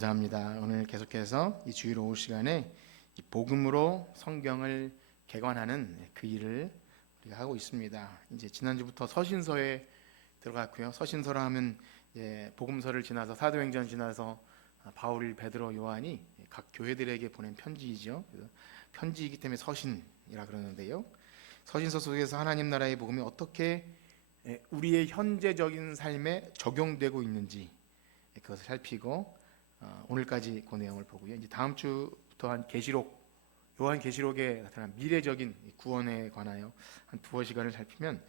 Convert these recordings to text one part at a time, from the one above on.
감사합니다. 오늘 계속해서 이 주일 오후 시간에 이 복음으로 성경을 개관하는 그 일을 우리가 하고 있습니다. 이제 지난주부터 서신서에 들어갔고요. 서신서라 하면 복음서를 지나서 사도행전 지나서 바울, 베드로, 요한이 각 교회들에게 보낸 편지이죠. 편지이기 때문에 서신이라 그러는데요. 서신서 속에서 하나님 나라의 복음이 어떻게 우리의 현재적인 삶에 적용되고 있는지 그것을 살피고 오늘까지 그 내용을 보고요. 이제 다음 주부터 한 요한 계시록에 나타난 미래적인 구원에 관하여 한 두어 시간을 살피면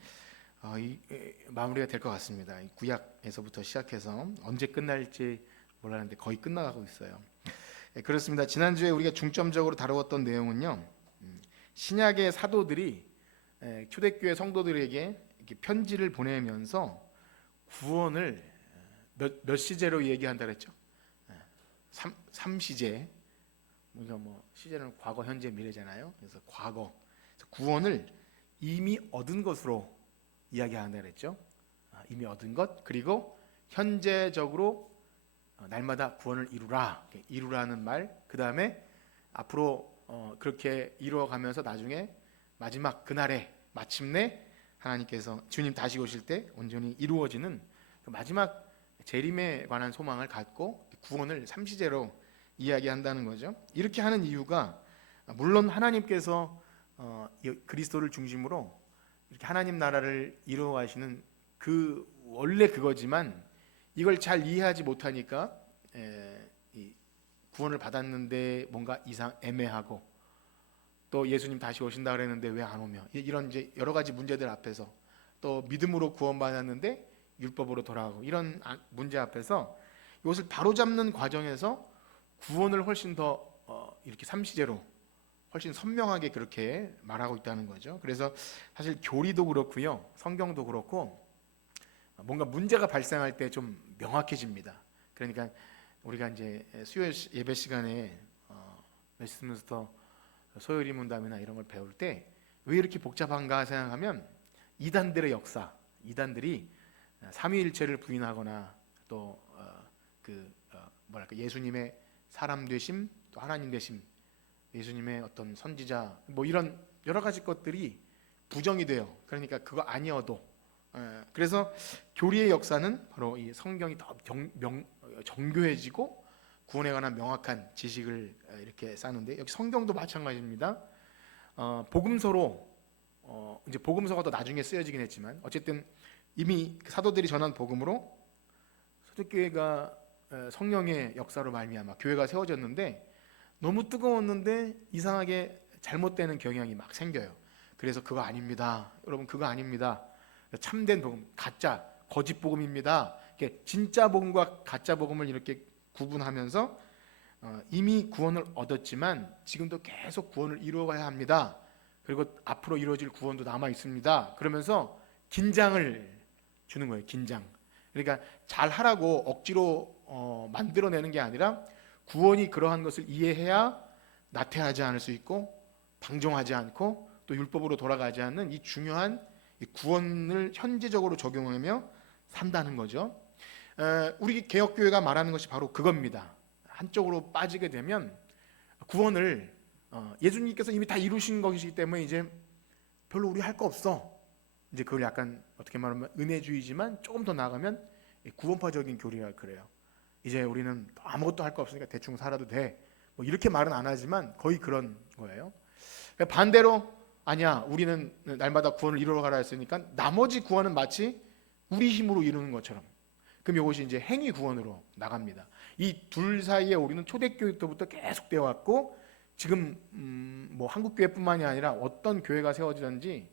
마무리가 될 것 같습니다. 구약에서부터 시작해서 언제 끝날지 몰랐는데 거의 끝나가고 있어요. 그렇습니다. 지난주에 우리가 중점적으로 다루었던 내용은요, 신약의 사도들이 초대교회 성도들에게 이렇게 편지를 보내면서 구원을 몇 시제로 얘기한다 그랬죠? 3시제. 우리가 시제는 과거, 현재, 미래잖아요. 그래서 과거, 구원을 이미 얻은 것으로 이야기한다 그랬죠. 이미 얻은 것, 그리고 현재적으로 날마다 구원을 이루라는 말, 그 다음에 앞으로 그렇게 이루어가면서 나중에 마지막 그날에 마침내 하나님께서 주님 다시 오실 때 온전히 이루어지는 그 마지막 재림에 관한 소망을 갖고 구원을 삼시제로 이야기한다는 거죠. 이렇게 하는 이유가 물론 하나님께서 그리스도를 중심으로 이렇게 하나님 나라를 이루어 가시는 그 원래 그거지만 이걸 잘 이해하지 못하니까 이 구원을 받았는데 뭔가 애매하고 또 예수님 다시 오신다 그랬는데 왜 안 오며 이런 이제 여러 가지 문제들 앞에서 또 믿음으로 구원받았는데 율법으로 돌아가고 이런 문제 앞에서 이것을 바로잡는 과정에서 구원을 훨씬 더 이렇게 삼시제로 훨씬 선명하게 그렇게 말하고 있다는 거죠. 그래서 사실 교리도 그렇고요, 성경도 그렇고 뭔가 문제가 발생할 때 좀 명확해집니다. 그러니까 우리가 이제 수요일 예배 시간에 웨스트민스터 소요리 문답이나 이런 걸 배울 때 왜 이렇게 복잡한가 생각하면 이단들의 역사, 이단들이 삼위일체를 부인하거나 또 예수님의 사람 되심, 또 하나님 되심, 예수님의 어떤 선지자, 이런 여러 가지 것들이 부정이 돼요. 그러니까 그거 아니어도 그래서 교리의 역사는 바로 이 성경이 더 정교해지고 구원에 관한 명확한 지식을 이렇게 쌓는데 여기 성경도 마찬가지입니다. 복음서로 이제 복음서가 더 나중에 쓰여지긴 했지만 어쨌든 이미 사도들이 전한 복음으로 초대교회가 성령의 역사로 말미암아 교회가 세워졌는데 너무 뜨거웠는데 이상하게 잘못되는 경향이 막 생겨요. 그래서 그거 아닙니다. 여러분, 그거 아닙니다. 참된 복음, 가짜, 거짓 복음입니다. 진짜 복음과 가짜 복음을 이렇게 구분하면서 이미 구원을 얻었지만 지금도 계속 구원을 이루어가야 합니다. 그리고 앞으로 이루어질 구원도 남아 있습니다. 그러면서 긴장을 주는 거예요. 긴장. 그러니까 잘 하라고 억지로 만들어내는 게 아니라 구원이 그러한 것을 이해해야 나태하지 않을 수 있고 방종하지 않고 또 율법으로 돌아가지 않는 이 중요한 이 구원을 현재적으로 적용하며 산다는 거죠. 우리 개혁교회가 말하는 것이 바로 그겁니다. 한쪽으로 빠지게 되면 구원을 예수님께서 이미 다 이루신 것이기 때문에 이제 별로 우리 할 거 없어. 이제 그걸 약간 어떻게 말하면 은혜주의지만 조금 더 나아가면 구원파적인 교리라 그래요. 이제 우리는 아무것도 할 거 없으니까 대충 살아도 돼. 이렇게 말은 안 하지만 거의 그런 거예요. 반대로 아니야, 우리는 날마다 구원을 이루어 가라 했으니까 나머지 구원은 마치 우리 힘으로 이루는 것처럼. 그럼 이것이 이제 행위 구원으로 나갑니다. 이 둘 사이에 우리는 초대교회 때부터 계속 되어 왔고 지금 한국 교회뿐만이 아니라 어떤 교회가 세워지든지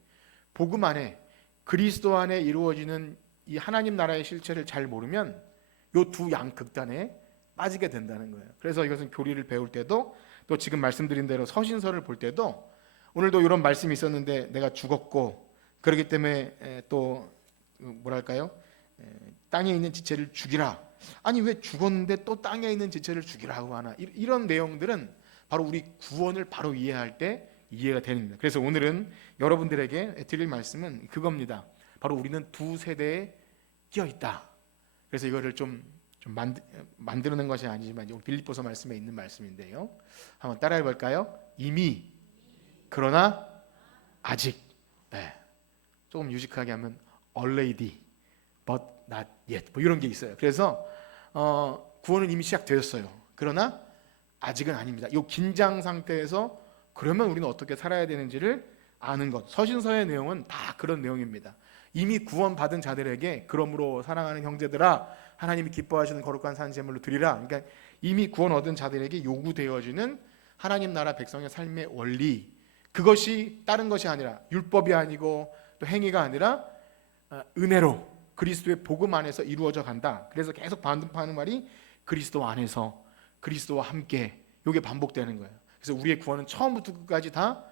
복음 안에 그리스도 안에 이루어지는 이 하나님 나라의 실체를 잘 모르면 이 두 양극단에 빠지게 된다는 거예요. 그래서 이것은 교리를 배울 때도 또 지금 말씀드린 대로 서신서를 볼 때도 오늘도 이런 말씀이 있었는데 내가 죽었고 그렇기 때문에 또 뭐랄까요? 땅에 있는 지체를 죽이라. 아니 왜 죽었는데 또 땅에 있는 지체를 죽이라고 하나? 이런 내용들은 바로 우리 구원을 바로 이해할 때 이해가 됩니다. 그래서 오늘은 여러분들에게 드릴 말씀은 그겁니다. 바로 우리는 두 세대에 끼어 있다. 그래서 이거를 좀 좀 만드는 것이 아니지만 빌립보서 말씀에 있는 말씀인데요. 한번 따라해 볼까요? 이미, 그러나, 아직. 네. 조금 유식하게 하면 already, but not yet. 뭐 이런 게 있어요. 그래서 구원은 이미 시작되었어요. 그러나 아직은 아닙니다. 이 긴장 상태에서 그러면 우리는 어떻게 살아야 되는지를 아는 것. 서신서의 내용은 다 그런 내용입니다. 이미 구원받은 자들에게 그러므로 사랑하는 형제들아 하나님이 기뻐하시는 거룩한 산제물로 드리라. 그러니까 이미 구원 얻은 자들에게 요구되어지는 하나님 나라 백성의 삶의 원리, 그것이 다른 것이 아니라 율법이 아니고 또 행위가 아니라 은혜로 그리스도의 복음 안에서 이루어져 간다. 그래서 계속 반복하는 말이 그리스도 안에서, 그리스도와 함께, 이게 반복되는 거예요. 그래서 우리의 구원은 처음부터 끝까지 다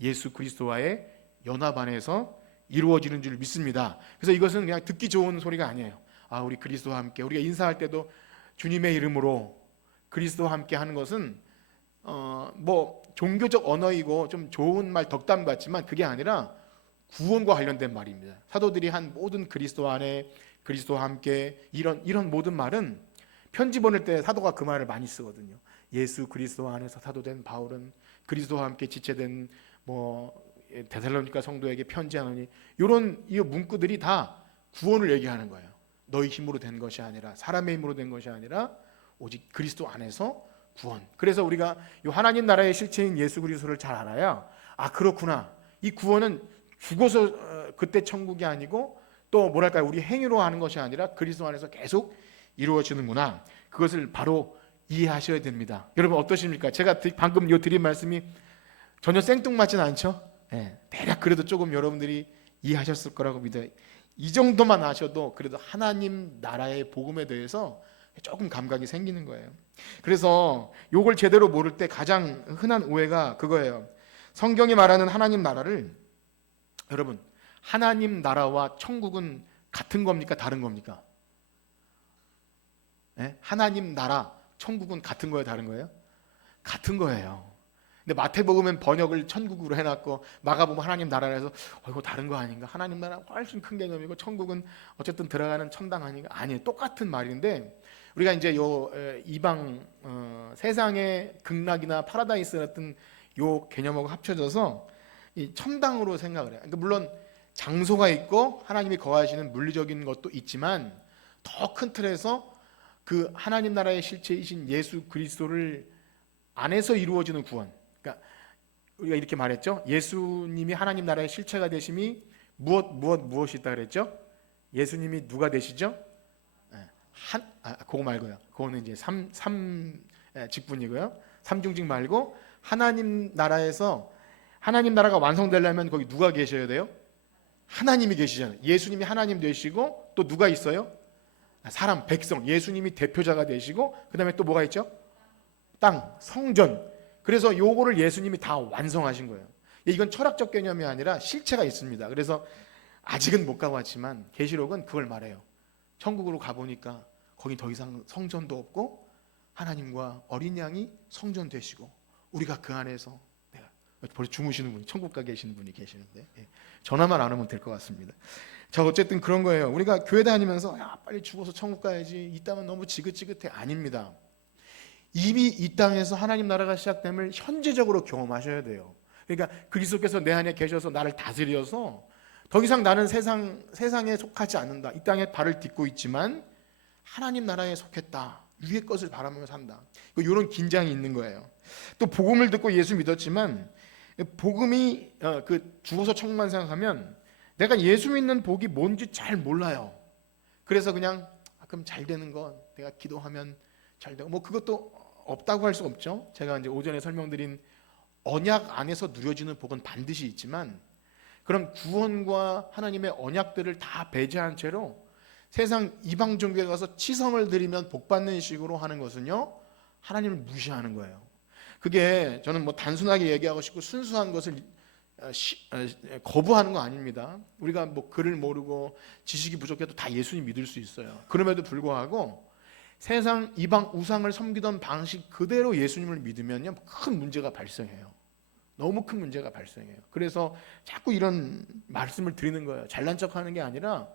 예수 그리스도와의 연합 안에서 이루어지는 줄 믿습니다. 그래서 이것은 그냥 듣기 좋은 소리가 아니에요. 우리 그리스도와 함께, 우리가 인사할 때도 주님의 이름으로 그리스도와 함께 하는 것은 뭐 종교적 언어이고 좀 좋은 말 덕담 같지만 그게 아니라 구원과 관련된 말입니다. 사도들이 한 모든 그리스도 안에, 그리스도와 함께, 이런 모든 말은 편지 보낼 때 사도가 그 말을 많이 쓰거든요. 예수 그리스도 안에서 사도된 바울은 그리스도와 함께 지체된 데살로니가 성도에게 편지하노니, 이런 이 문구들이 다 구원을 얘기하는 거예요. 너희 힘으로 된 것이 아니라, 사람의 힘으로 된 것이 아니라 오직 그리스도 안에서 구원. 그래서 우리가 이 하나님 나라의 실체인 예수 그리스도를 잘 알아야 그렇구나, 이 구원은 죽어서 그때 천국이 아니고 또 뭐랄까요, 우리 행위로 하는 것이 아니라 그리스도 안에서 계속 이루어지는구나, 그것을 바로 이해하셔야 됩니다. 여러분 어떠십니까? 제가 방금 드린 말씀이 전혀 생뚱맞진 않죠? 대략 그래도 조금 여러분들이 이해하셨을 거라고 믿어요. 이 정도만 아셔도 그래도 하나님 나라의 복음에 대해서 조금 감각이 생기는 거예요. 그래서 이걸 제대로 모를 때 가장 흔한 오해가 그거예요. 성경이 말하는 하나님 나라를, 여러분 하나님 나라와 천국은 같은 겁니까? 다른 겁니까? 하나님 나라, 천국은 같은 거예요? 다른 거예요? 같은 거예요. 근데 마태복음은 번역을 천국으로 해놨고 마가복음 하나님 나라라 해서 이거 다른 거 아닌가? 하나님 나라 훨씬 큰 개념이고 천국은 어쨌든 들어가는 천당 아닌가? 아니에요. 똑같은 말인데 우리가 이제 요 이방 세상의 극락이나 파라다이스 같은 요 개념하고 합쳐져서 이 천당으로 생각을 해요. 그러니까 물론 장소가 있고 하나님이 거하시는 물리적인 것도 있지만 더 큰 틀에서 그 하나님 나라의 실체이신 예수 그리스도를 안에서 이루어지는 구원. 그러니까 우리가 이렇게 말했죠. 예수님이 하나님 나라의 실체가 되심이 무엇이 있다 그랬죠? 예수님이 누가 되시죠? 그거 말고요. 그거는 이제 직분이고요. 삼중직 말고 하나님 나라에서 하나님 나라가 완성되려면 거기 누가 계셔야 돼요? 하나님이 계시잖아요. 예수님이 하나님 되시고 또 누가 있어요? 사람, 백성, 예수님이 대표자가 되시고 그 다음에 또 뭐가 있죠? 땅, 성전. 그래서 요거를 예수님이 다 완성하신 거예요. 이건 철학적 개념이 아니라 실체가 있습니다. 그래서 아직은 못 가봤지만 계시록은 그걸 말해요. 천국으로 가보니까 거기 더 이상 성전도 없고 하나님과 어린 양이 성전 되시고 우리가 그 안에서, 벌써 주무시는 분이, 천국 가 계시는 분이 계시는데 전화만 안 하면 될 것 같습니다. 자, 어쨌든 그런 거예요. 우리가 교회 다니면서 빨리 죽어서 천국 가야지, 이 땅은 너무 지긋지긋해. 아닙니다. 이미 이 땅에서 하나님 나라가 시작됨을 현재적으로 경험하셔야 돼요. 그러니까 그리스도께서 내 안에 계셔서 나를 다스려서 더 이상 나는 세상에 속하지 않는다. 이 땅에 발을 딛고 있지만 하나님 나라에 속했다. 위의 것을 바라며 산다. 이런 긴장이 있는 거예요. 또 복음을 듣고 예수 믿었지만 복음이 죽어서 천국만 생각하면 내가 예수 믿는 복이 뭔지 잘 몰라요. 그래서 그냥 그럼 잘 되는 건 내가 기도하면 잘 되고 그것도 없다고 할 수 없죠. 제가 이제 오전에 설명드린 언약 안에서 누려지는 복은 반드시 있지만 그런 구원과 하나님의 언약들을 다 배제한 채로 세상 이방 종교에 가서 치성을 드리면 복 받는 식으로 하는 것은요, 하나님을 무시하는 거예요. 그게 저는 단순하게 얘기하고 싶고 순수한 것을 거부하는 거 아닙니다. 우리가 글을 모르고 지식이 부족해도 다 예수님 믿을 수 있어요. 그럼에도 불구하고 세상 이방 우상을 섬기던 방식 그대로 예수님을 믿으면요, 큰 문제가 발생해요. 너무 큰 문제가 발생해요. 그래서 자꾸 이런 말씀을 드리는 거예요. 잘난 척하는 게 아니라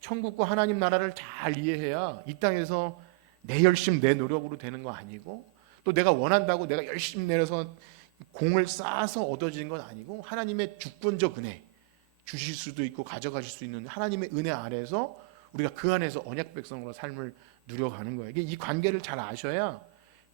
천국과 하나님 나라를 잘 이해해야 이 땅에서 내 열심 내 노력으로 되는 거 아니고 또 내가 원한다고 내가 열심히 내려서 공을 쌓아서 얻어지는 건 아니고 하나님의 주권적 은혜, 주실 수도 있고 가져가실 수 있는 하나님의 은혜 아래에서 우리가 그 안에서 언약 백성으로 삶을 누려가는 거예요. 이 관계를 잘 아셔야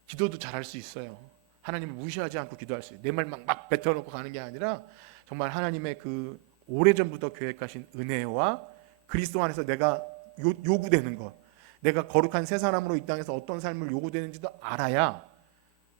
기도도 잘할 수 있어요. 하나님을 무시하지 않고 기도할 수 있어요. 내 말만 막 뱉어놓고 가는 게 아니라 정말 하나님의 그 오래전부터 계획하신 은혜와 그리스도 안에서 내가 요구되는 것, 내가 거룩한 새 사람으로 이 땅에서 어떤 삶을 요구되는지도 알아야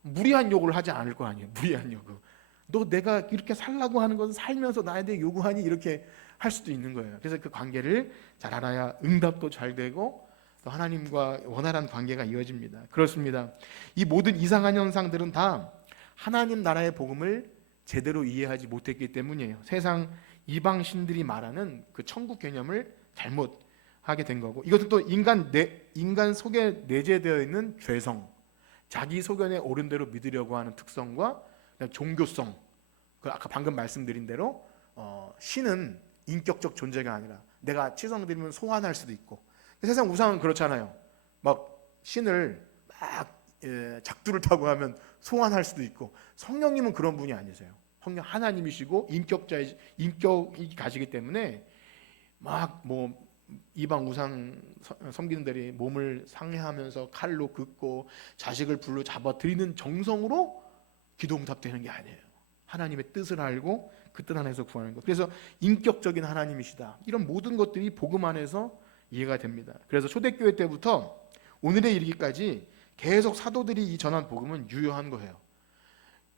무리한 요구를 하지 않을 거 아니에요. 무리한 요구. 너 내가 이렇게 살라고 하는 것은 살면서 나에 대해 요구하니 이렇게 할 수도 있는 거예요. 그래서 그 관계를 잘 알아야 응답도 잘 되고 또 하나님과 원활한 관계가 이어집니다. 그렇습니다. 이 모든 이상한 현상들은 다 하나님 나라의 복음을 제대로 이해하지 못했기 때문이에요. 세상 이방 신들이 말하는 그 천국 개념을 잘못 하게 된 거고, 이것은 또 인간 속에 내재되어 있는 죄성, 자기 소견에 옳은 대로 믿으려고 하는 특성과 종교성, 그 아까 방금 말씀드린 대로 신은 인격적 존재가 아니라 내가 치성드리면 소환할 수도 있고, 세상 우상은 그렇잖아요. 막 신을 막 작두를 타고 하면 소환할 수도 있고, 성령님은 그런 분이 아니세요. 성령 하나님이시고 인격이 가시기 때문에 막 뭐 이방 우상 섬기는들이 몸을 상해하면서 칼로 긋고 자식을 불로 잡아 들이는 정성으로 기도 응답되는 게 아니에요. 하나님의 뜻을 알고 그 뜻 안에서 구하는 것. 그래서 인격적인 하나님이시다. 이런 모든 것들이 복음 안에서 이해가 됩니다. 그래서 초대교회 때부터 오늘에 이르기까지 계속 사도들이 이 전한 복음은 유효한 거예요.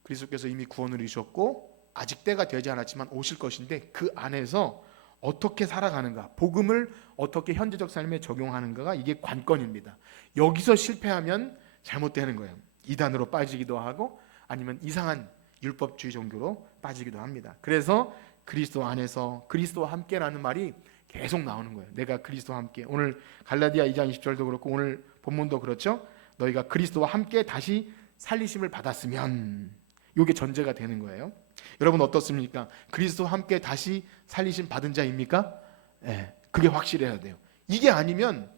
그리스도께서 이미 구원을 이루셨고 아직 때가 되지 않았지만 오실 것인데 그 안에서 어떻게 살아가는가, 복음을 어떻게 현재적 삶에 적용하는가가 이게 관건입니다. 여기서 실패하면 잘못되는 거예요. 이단으로 빠지기도 하고 아니면 이상한 율법주의 종교로 빠지기도 합니다. 그래서 그리스도 안에서 그리스도와 함께라는 말이 계속 나오는 거예요. 내가 그리스도와 함께. 오늘 갈라디아 2장 20절도 그렇고 오늘 본문도 그렇죠. 너희가 그리스도와 함께 다시 살리심을 받았으면, 이게 전제가 되는 거예요. 여러분 어떻습니까? 그리스도와 함께 다시 살리심 받은 자입니까? 네, 그게 확실해야 돼요. 이게 아니면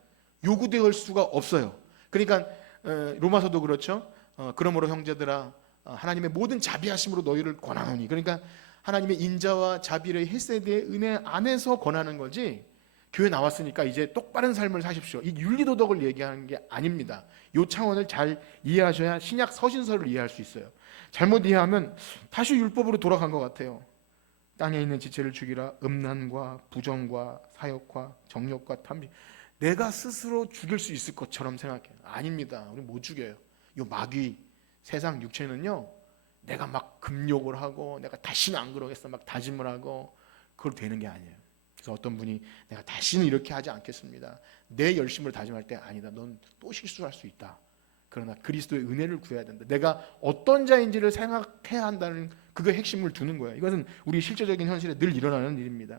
요구될 수가 없어요. 그러니까 로마서도 그렇죠. 그러므로 형제들아 하나님의 모든 자비하심으로 너희를 권하노니, 그러니까 하나님의 인자와 자비의 헬세대의 은혜 안에서 권하는 거지, 교회 나왔으니까 이제 똑바른 삶을 사십시오, 이 윤리도덕을 얘기하는 게 아닙니다. 이 차원을 잘 이해하셔야 신약 서신서를 이해할 수 있어요. 잘못 이해하면 다시 율법으로 돌아간 것 같아요. 땅에 있는 지체를 죽이라, 음란과 부정과 사욕과 정욕과 탐심, 내가 스스로 죽일 수 있을 것처럼 생각해요. 아닙니다. 우리 못 죽여요. 이 마귀 세상 육체는요, 내가 막 금욕을 하고 내가 다시는 안 그러겠어 막 다짐을 하고 그걸 되는 게 아니에요. 그래서 어떤 분이 내가 다시는 이렇게 하지 않겠습니다, 내 열심을 다짐할 때 아니다, 넌 또 실수할 수 있다. 그러나 그리스도의 은혜를 구해야 된다. 내가 어떤 자인지를 생각해야 한다는 그게 핵심을 두는 거예요. 이것은 우리 실제적인 현실에 늘 일어나는 일입니다.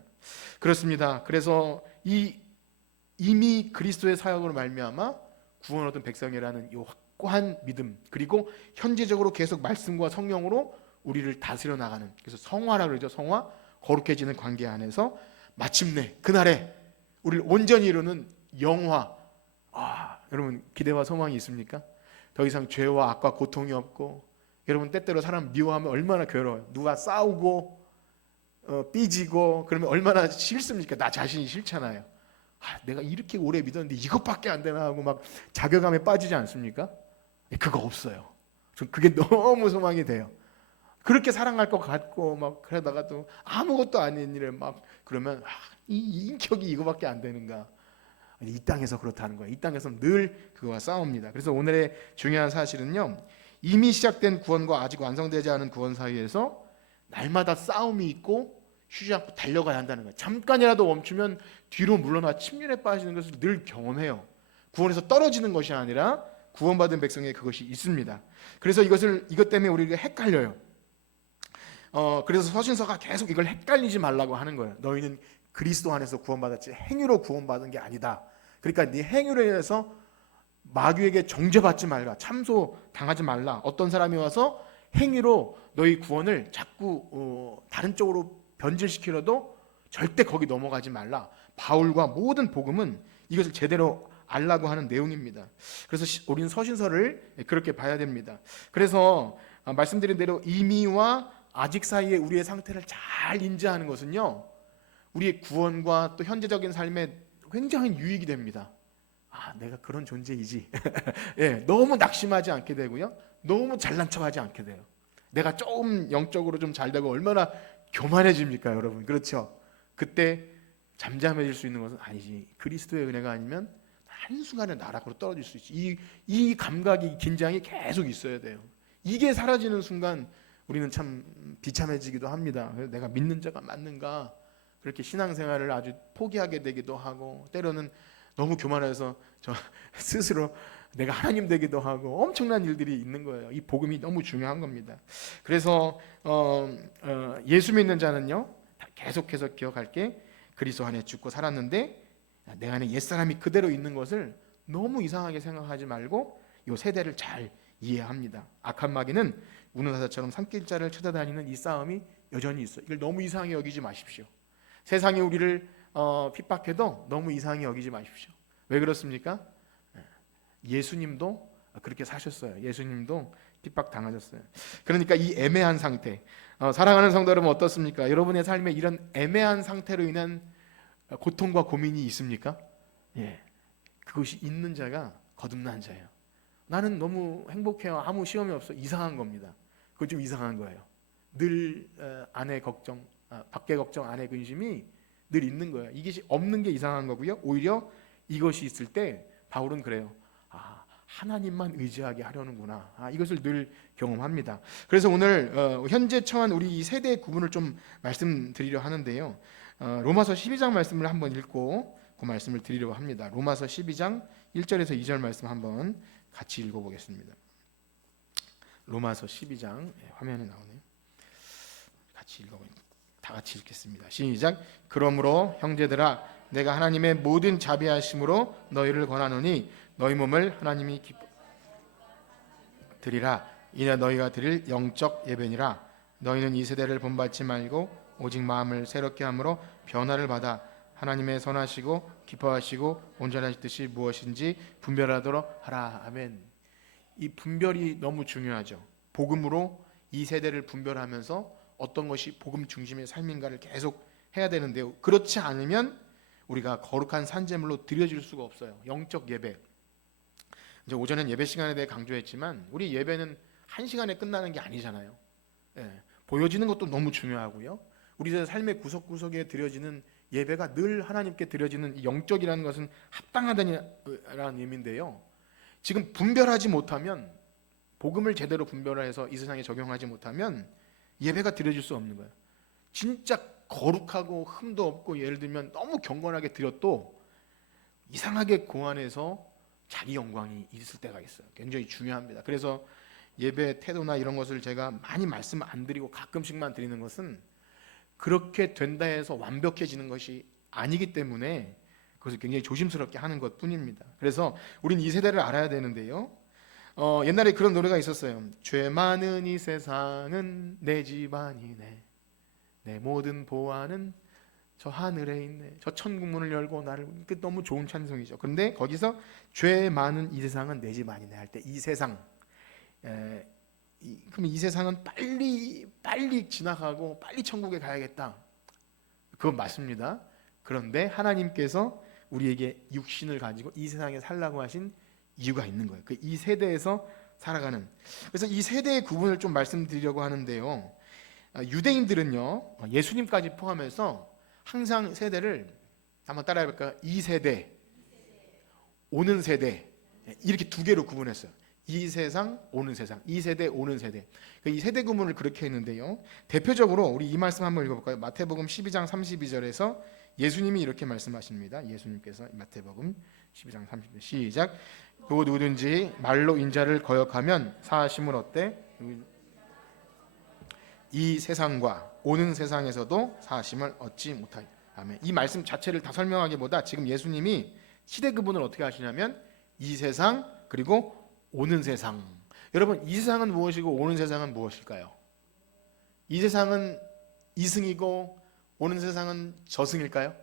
그렇습니다. 그래서 이미 그리스도의 사역으로 말미암아 구원 얻은 백성이라는 이 확고한 믿음, 그리고 현재적으로 계속 말씀과 성령으로 우리를 다스려 나가는, 그래서 성화라 그러죠. 성화, 거룩해지는 관계 안에서 마침내 그날에 우리를 온전히 이루는 영화. 여러분 기대와 소망이 있습니까? 더 이상 죄와 악과 고통이 없고, 여러분 때때로 사람 미워하면 얼마나 괴로워요. 누가 싸우고 삐지고 그러면 얼마나 싫습니까? 나 자신이 싫잖아요. 내가 이렇게 오래 믿었는데 이것밖에 안 되나 하고 막 자괴감에 빠지지 않습니까? 그거 없어요. 전 그게 너무 소망이 돼요. 그렇게 사랑할 것 같고 막 그러다가도 아무것도 아닌 일을 막 그러면 이 인격이 이거밖에 안 되는가? 이 땅에서 그렇다는 거예요. 이 땅에서 늘 그거와 싸웁니다. 그래서 오늘의 중요한 사실은요, 이미 시작된 구원과 아직 완성되지 않은 구원 사이에서 날마다 싸움이 있고 쉬지 않고 달려가야 한다는 거예요. 잠깐이라도 멈추면 뒤로 물러나 침륜에 빠지는 것을 늘 경험해요. 구원에서 떨어지는 것이 아니라 구원받은 백성에 그것이 있습니다. 그래서 이것 때문에 우리가 헷갈려요. 그래서 서신서가 계속 이걸 헷갈리지 말라고 하는 거예요. 너희는 그리스도 안에서 구원받았지 행위로 구원받은 게 아니다. 그러니까 네 행위로 인해서 마귀에게 정죄받지 말라, 참소 당하지 말라. 어떤 사람이 와서 행위로 너희 구원을 자꾸 다른 쪽으로 변질시키려도 절대 거기 넘어가지 말라. 바울과 모든 복음은 이것을 제대로 알라고 하는 내용입니다. 그래서 우리는 서신서를 그렇게 봐야 됩니다. 그래서 말씀드린 대로 이미와 아직 사이에 우리의 상태를 잘 인지하는 것은요, 우리의 구원과 또 현재적인 삶에 굉장히 유익이 됩니다. 내가 그런 존재이지. 예, 너무 낙심하지 않게 되고요, 너무 잘난 척하지 않게 돼요. 내가 조금 영적으로 좀 잘 되고 얼마나 교만해집니까, 여러분? 그렇죠? 그때 잠잠해질 수 있는 것은 아니지. 그리스도의 은혜가 아니면 한순간에 나락으로 떨어질 수 있지. 이 감각이, 긴장이 계속 있어야 돼요. 이게 사라지는 순간 우리는 참 비참해지기도 합니다. 내가 믿는 자가 맞는가, 그렇게 신앙생활을 아주 포기하게 되기도 하고, 때로는 너무 교만해서 저 스스로 내가 하나님 되기도 하고, 엄청난 일들이 있는 거예요. 이 복음이 너무 중요한 겁니다. 그래서 예수 믿는 자는요, 계속해서 기억할 게, 그리스도 안에 죽고 살았는데 내 안에 옛사람이 그대로 있는 것을 너무 이상하게 생각하지 말고 이 세대를 잘 이해합니다. 악한 마귀는 우는 사자처럼 산길자를 찾아다니는 이 싸움이 여전히 있어요. 이걸 너무 이상하게 여기지 마십시오. 세상이 우리를 핍박해도 너무 이상하게 여기지 마십시오. 왜 그렇습니까? 예수님도 그렇게 사셨어요. 예수님도 핍박 당하셨어요. 그러니까 이 애매한 상태, 사랑하는 성도 여러분, 어떻습니까? 여러분의 삶에 이런 애매한 상태로 인한 고통과 고민이 있습니까? 예, 그것이 있는 자가 거듭난 자예요. 나는 너무 행복해요, 아무 시험이 없어. 이상한 겁니다. 그거 좀 이상한 거예요. 늘 안에 걱정, 밖에 걱정, 안에 근심이 늘 있는 거예요. 이게 없는 게 이상한 거고요. 오히려 이것이 있을 때 바울은 그래요. 하나님만 의지하게 하려는구나. 이것을 늘 경험합니다. 그래서 오늘 현재 처한 우리 이 세대의 구분을 좀 말씀드리려 하는데요. 로마서 12장 말씀을 한번 읽고 그 말씀을 드리려고 합니다. 로마서 12장 1절에서 2절 말씀 한번 같이 읽어보겠습니다. 로마서 12장, 화면에 나오네요. 같이 읽어보겠습니다. 다 같이 읽겠습니다. 시작. 그러므로 형제들아, 내가 하나님의 모든 자비하심으로 너희를 권하노니 너희 몸을 하나님이 드리라. 이는 너희가 드릴 영적 예배니라. 너희는 이 세대를 본받지 말고 오직 마음을 새롭게 함으로 변화를 받아 하나님의 선하시고 기뻐하시고 온전하신 뜻이 무엇인지 분별하도록 하라. 아멘. 이 분별이 너무 중요하죠. 복음으로 이 세대를 분별하면서 어떤 것이 복음 중심의 삶인가를 계속 해야 되는데요. 그렇지 않으면 우리가 거룩한 산제물로 드려질 수가 없어요. 영적 예배. 이제 오전엔 예배 시간에 대해 강조했지만 우리 예배는 한 시간에 끝나는 게 아니잖아요. 보여지는 것도 너무 중요하고요. 우리 삶의 구석구석에 드려지는 예배가 늘 하나님께 드려지는 영적이라는 것은 합당하다는 의미인데요. 지금 분별하지 못하면, 복음을 제대로 분별해서 이 세상에 적용하지 못하면 예배가 드려질 수 없는 거예요. 진짜 거룩하고 흠도 없고, 예를 들면 너무 경건하게 드렸도 이상하게 그 안에서 자기 영광이 있을 때가 있어요. 굉장히 중요합니다. 그래서 예배 태도나 이런 것을 제가 많이 말씀 안 드리고 가끔씩만 드리는 것은 그렇게 된다 해서 완벽해지는 것이 아니기 때문에 그것을 굉장히 조심스럽게 하는 것 뿐입니다. 그래서 우린 이 세대를 알아야 되는데요. 옛날에 그런 노래가 있었어요. 죄 많은 이 세상은 내 집안이네, 내 모든 보화는 저 하늘에 있네, 저 천국문을 열고 나를. 너무 좋은 찬송이죠. 그런데 거기서 죄 많은 이 세상은 내 집안이네 할 때 이 세상, 그럼 이 세상은 빨리 지나가고 빨리 천국에 가야겠다, 그건 맞습니다. 그런데 하나님께서 우리에게 육신을 가지고 이 세상에 살라고 하신 이유가 있는 거예요. 이 세대에서 살아가는. 그래서 이 세대의 구분을 좀 말씀드리려고 하는데요. 유대인들은요, 예수님까지 포함해서 항상 세대를 한번 따라해볼까요? 2세대, 오는 세대, 이렇게 두 개로 구분했어요. 이 세상, 오는 세상, 2세대, 오는 세대. 이 세대 구분을 그렇게 했는데요. 대표적으로 우리 이 말씀 한번 읽어볼까요? 마태복음 12장 32절에서 예수님이 이렇게 말씀하십니다. 예수님께서 마태복음 12장 32절 시작. 또 누구든지 말로 인자를 거역하면 사하심을 얻되 이 세상과 오는 세상에서도 사하심을 얻지 못하리라. 아멘. 이 말씀 자체를 다 설명하기보다 지금 예수님이 시대 구분을 어떻게 하시냐면 이 세상 그리고 오는 세상. 여러분, 이 세상은 무엇이고 오는 세상은 무엇일까요? 이 세상은 이승이고 오는 세상은 저승일까요?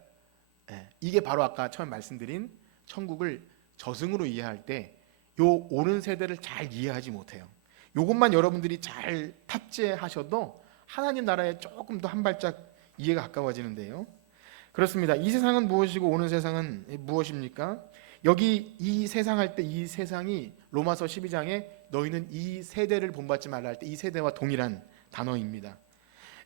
이게 바로 아까 처음 말씀드린 천국을 저승으로 이해할 때 요 오는 세대를 잘 이해하지 못해요. 요것만 여러분들이 잘 탑재하셔도 하나님 나라에 조금 더 한 발짝 이해가 가까워지는데요. 그렇습니다. 이 세상은 무엇이고 오는 세상은 무엇입니까? 여기 이 세상 할 때 이 세상이 로마서 12장에 너희는 이 세대를 본받지 말라 할 때 이 세대와 동일한 단어입니다.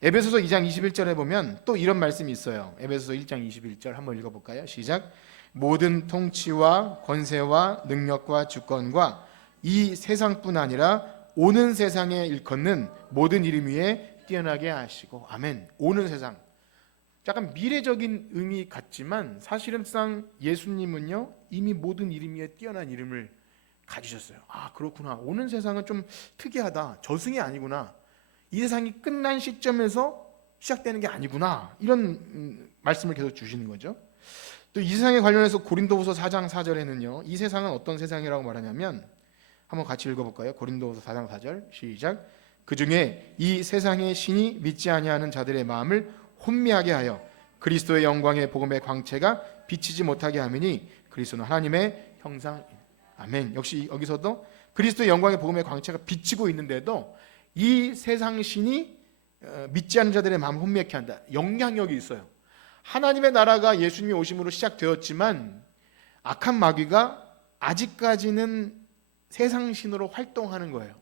에베소서 2장 21절에 보면 또 이런 말씀이 있어요. 에베소서 1장 21절 한번 읽어볼까요? 시작. 모든 통치와 권세와 능력과 주권과 이 세상뿐 아니라 오는 세상에 일컫는 모든 이름 위에 뛰어나게 하시고. 아멘. 오는 세상. 약간 미래적인 의미 같지만 사실상 예수님은요 이미 모든 이름 위에 뛰어난 이름을 가지셨어요. 아 그렇구나. 오는 세상은 좀 특이하다. 저승이 아니구나. 이 세상이 끝난 시점에서 시작되는 게 아니구나. 이런 말씀을 계속 주시는 거죠. 또 이 세상에 관련해서 고린도후서 4장 4절에는요 이 세상은 어떤 세상이라고 말하냐면 한번 같이 읽어볼까요? 고린도후서 4장 4절 시작. 그중에 이 세상의 신이 믿지 아니하는 자들의 마음을 혼미하게 하여 그리스도의 영광의 복음의 광채가 비치지 못하게 하미니 그리스도는 하나님의 형상. 아멘. 역시 여기서도 그리스도의 영광의 복음의 광채가 비치고 있는데도 이 세상 신이 믿지 않는 자들의 마음을 혼미하게 한다. 영향력이 있어요. 하나님의 나라가 예수님이 오심으로 시작되었지만 악한 마귀가 아직까지는 세상 신으로 활동하는 거예요.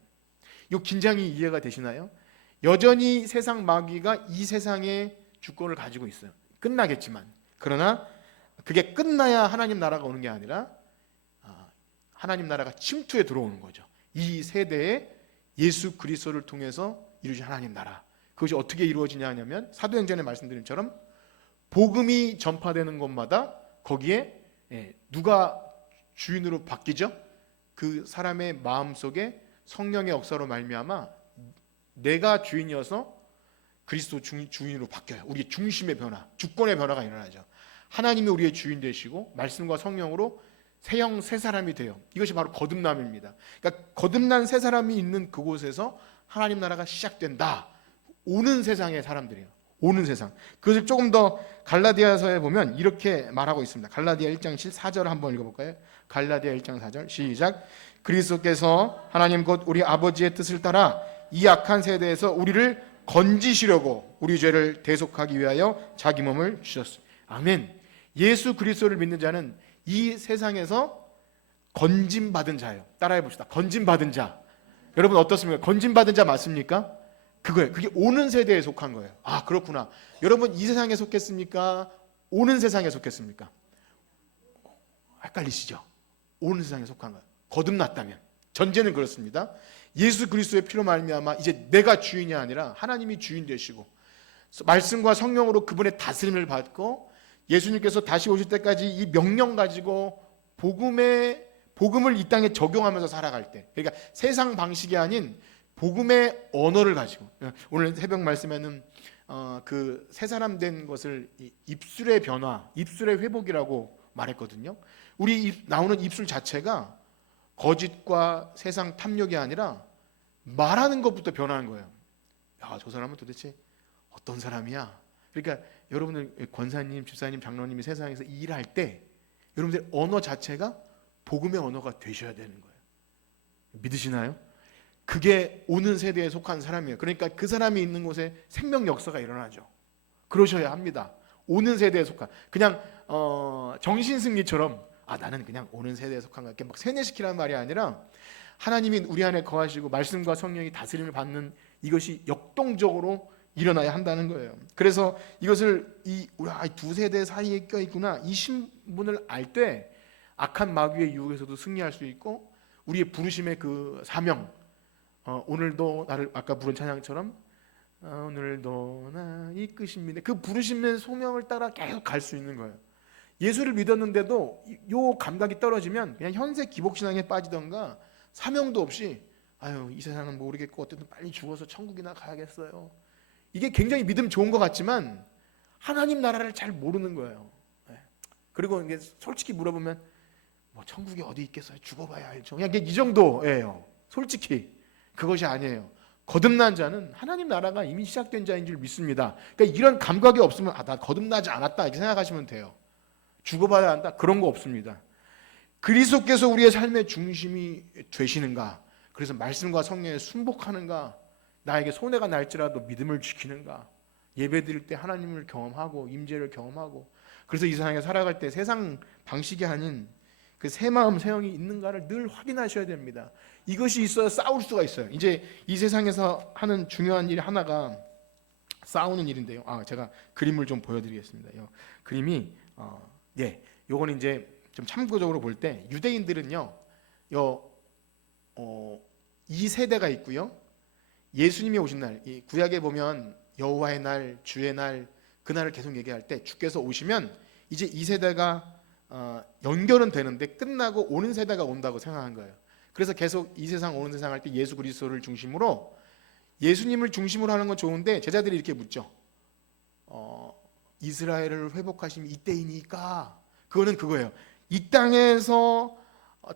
이 긴장이 이해가 되시나요? 여전히 세상 마귀가 이 세상의 주권을 가지고 있어요. 끝나겠지만. 그러나 그게 끝나야 하나님 나라가 오는 게 아니라 하나님 나라가 침투에 들어오는 거죠. 이 세대에 예수 그리스도를 통해서 이루어진 하나님 나라. 그것이 어떻게 이루어지냐 하냐면 사도행전에 말씀드린 것처럼 복음이 전파되는 곳마다 거기에 누가 주인으로 바뀌죠? 그 사람의 마음속에 성령의 역사로 말미암아 내가 주인이어서 그리스도 주인으로 바뀌어요. 우리의 중심의 변화, 주권의 변화가 일어나죠. 하나님이 우리의 주인 되시고 말씀과 성령으로 새형 새 사람이 돼요. 이것이 바로 거듭남입니다. 그러니까 거듭난 새 사람이 있는 그곳에서 하나님 나라가 시작된다. 오는 세상의 사람들이에요. 오는 세상. 그것을 조금 더 갈라디아서에 보면 이렇게 말하고 있습니다. 갈라디아 1장 4절 한번 읽어볼까요? 갈라디아 1장 4절 시작. 그리스도께서 하나님 곧 우리 아버지의 뜻을 따라 이 악한 세대에서 우리를 건지시려고 우리 죄를 대속하기 위하여 자기 몸을 주셨습니다. 아멘. 예수 그리스도를 믿는 자는 이 세상에서 건짐받은 자예요. 따라해 봅시다. 건짐받은 자. 여러분 어떻습니까? 건짐받은 자 맞습니까? 그거예요. 그게 오는 세대에 속한 거예요. 아 그렇구나. 여러분 이 세상에 속했습니까? 오는 세상에 속했습니까? 헷갈리시죠? 오는 세상에 속한 거예요. 거듭났다면. 전제는 그렇습니다. 예수 그리스도의 피로 말미암아 이제 내가 주인이 아니라 하나님이 주인 되시고 말씀과 성령으로 그분의 다스림을 받고 예수님께서 다시 오실 때까지 이 명령 가지고 복음을 이 땅에 적용하면서 살아갈 때, 그러니까 세상 방식이 아닌 복음의 언어를 가지고, 오늘 새벽 말씀에는 그 새 사람 된 것을 입술의 변화, 입술의 회복이라고 말했거든요. 우리 나오는 입술 자체가 거짓과 세상 탐욕이 아니라 말하는 것부터 변하는 거예요. 야, 저 사람은 도대체 어떤 사람이야? 그러니까 여러분들 권사님, 집사님, 장로님이 세상에서 일할 때 여러분들 언어 자체가 복음의 언어가 되셔야 되는 거예요. 믿으시나요? 그게 오는 세대에 속한 사람이에요. 그러니까 그 사람이 있는 곳에 생명 역사가 일어나죠. 그러셔야 합니다. 오는 세대에 속한, 그냥 정신승리처럼 나는 그냥 오는 세대에 속한 거 이렇게 막 세뇌시키라는 말이 아니라 하나님이 우리 안에 거하시고 말씀과 성령이 다스림을 받는 이것이 역동적으로 일어나야 한다는 거예요. 그래서 이것을 이 두 세대 사이에 껴있구나, 이 신분을 알 때 악한 마귀의 유혹에서도 승리할 수 있고 우리의 부르심의 그 사명, 오늘도 나를 아까 부른 찬양처럼 오늘도 나 이끄십니다. 그 부르심의 소명을 따라 계속 갈 수 있는 거예요. 예수를 믿었는데도 요 감각이 떨어지면 그냥 현세 기복신앙에 빠지던가 사명도 없이 이 세상은 모르겠고 어쨌든 빨리 죽어서 천국이나 가야겠어요. 이게 굉장히 믿음 좋은 것 같지만 하나님 나라를 잘 모르는 거예요. 그리고 이게 솔직히 물어보면 뭐 천국이 어디 있겠어요? 죽어봐야 알죠. 그냥 이 정도예요. 솔직히 그것이 아니에요. 거듭난 자는 하나님 나라가 이미 시작된 자인 줄 믿습니다. 그러니까 이런 감각이 없으면 나 거듭나지 않았다 이렇게 생각하시면 돼요. 죽어봐야 한다 그런 거 없습니다. 그리스도께서 우리의 삶의 중심이 되시는가? 그래서 말씀과 성령에 순복하는가? 나에게 손해가 날지라도 믿음을 지키는가? 예배드릴 때 하나님을 경험하고 임재를 경험하고, 그래서 이 세상에 살아갈 때 세상 방식이 아닌 그 새 마음 새 영이 있는가를 늘 확인하셔야 됩니다. 이것이 있어야 싸울 수가 있어요. 이제 이 세상에서 하는 중요한 일 하나가 싸우는 일인데요. 제가 그림을 좀 보여드리겠습니다. 이 그림이 요거는 이제 좀 참고적으로 볼 때 유대인들은요, 이 세대가 있고요. 예수님이 오신 날, 이 구약에 보면 여호와의 날, 주의 날, 그 날을 계속 얘기할 때 주께서 오시면 이제 이 세대가 연결은 되는데 끝나고 오는 세대가 온다고 생각한 거예요. 그래서 계속 이 세상 오는 세상 할 때 예수 그리스도를 중심으로, 예수님을 중심으로 하는 건 좋은데 제자들이 이렇게 묻죠. 이스라엘을 회복하심이 이때이니까, 그거는 그거예요. 이 땅에서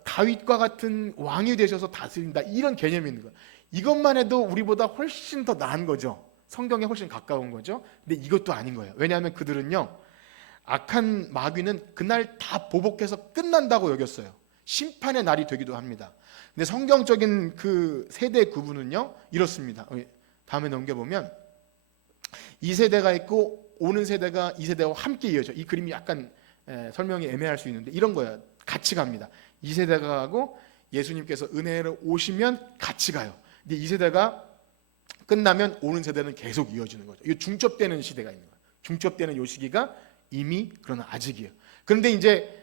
다윗과 같은 왕이 되셔서 다스린다, 이런 개념이 있는 거예요. 이것만 해도 우리보다 훨씬 더 나은 거죠. 성경에 훨씬 가까운 거죠. 근데 이것도 아닌 거예요. 왜냐하면 그들은요, 악한 마귀는 그날 다 보복해서 끝난다고 여겼어요. 심판의 날이 되기도 합니다. 근데 성경적인 그 세대 구분은요 이렇습니다. 다음에 넘겨보면 이 세대가 있고 오는 세대가 이 세대와 함께 이어져. 이 그림이 약간 설명이 애매할 수 있는데 이런 거예요. 같이 갑니다. 이 세대가 가고 예수님께서 은혜로 오시면 같이 가요. 근데 이 세대가 끝나면 오는 세대는 계속 이어지는 거죠. 이 중첩되는 시대가 있는 거예요. 중첩되는 요 시기가 이미, 그러나 아직이에요. 그런데 이제